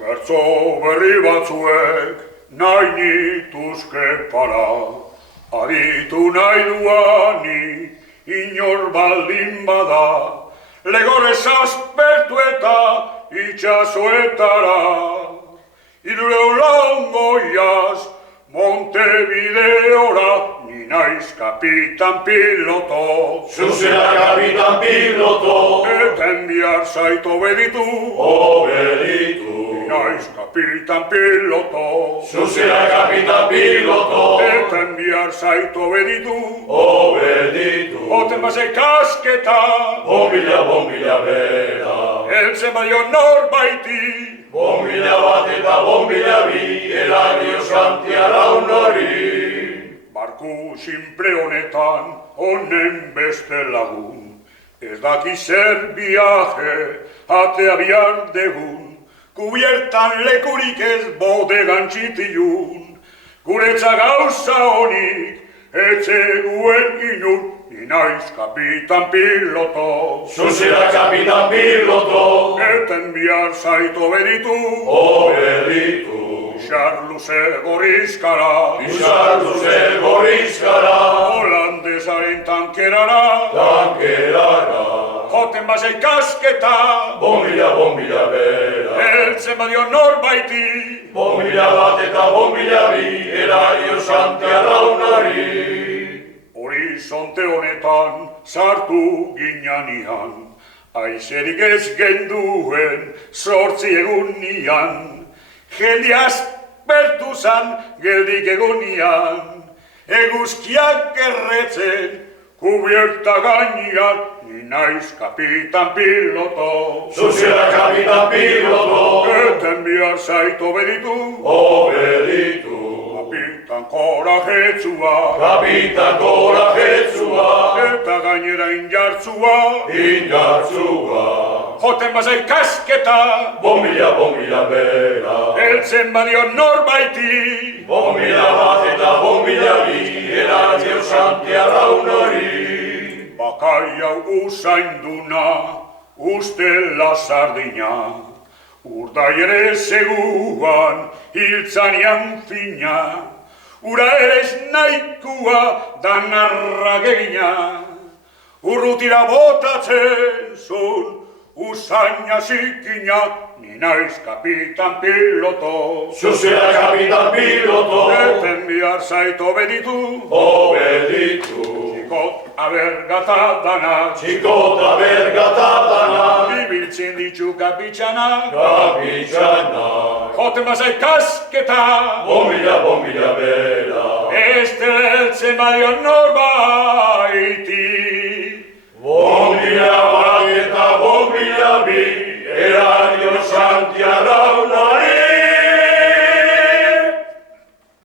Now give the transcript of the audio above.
Bertso berri batzuek nahi nituzke para, aditu nahi duani inor baldin bada, legorrez aspertu eta itxasoetara. Hirurehun goiaz Montevideora, ni naiz kapitan piloto. Zuzera kapitan piloto. Eten bihar zait obeditu. Obeditu. Ni naiz kapitan piloto. Zuzera kapitan piloto. Eten bihar zait obeditu. Obeditu. Oten bazei kasketa. Bombila bera. Eltzen badio norbaiti. Bombila bat eta bombila bi, Elario Santi Araun hori. Barku sinple honetan, honen beste lagun. Ez daki zer viaje, atea bihar degun. Kubiertan lekurik ez bodegan txitiun. Guretza gauza honik, etxeguen inun. Ni naiz kapitan piloto. Zuzera kapitan piloto. Eten bihar zait obeditu. Obeditu. Xarluze gorizkara. Bizarluze gorizkara. Holandesaren tankerara. Tankerara. Joten bazei kasketa. Bombila bera. Eltzen badio norbaiti. Bombila bat eta bombila bi, Elario Santi Araun hori. Horizonte honetan sartu ginanian, aizerik ez genduen 8 egunian. Jende aspertu zan geldik egunian, eguzkiak erretzen kubierta gainean, ni naiz kapitan piloto. Zuzera kapitan piloto. Eten bihar zait obeditu. Obeditu. Kapitan korajetsua. Kapitan korajetsua. Eta gainera injartzua. Indartzua. Joten bazei kasketa. Bombila bera. Eltzen badio norbaiti. Bombila bat eta bombila bi, Elario Santi Araun hori. Bakai hau usainduna, ustela sardina. Urdai ere seguan, hiltzanian fina. Ura ere ez nahikua, danarra gegina. Urrutira botatzen zun, usaina zikina. Ni naiz kapitan piloto. Zuzera kapitan piloto. Eten bihar zait obeditu. Obeditu. Txikot abergata danak. Txikota bergata danak. Ibiltzen ditu kapitxanak. Kapitxanak. Joten bazai kasketa. Bombila bera. Ez teltzen badio norba.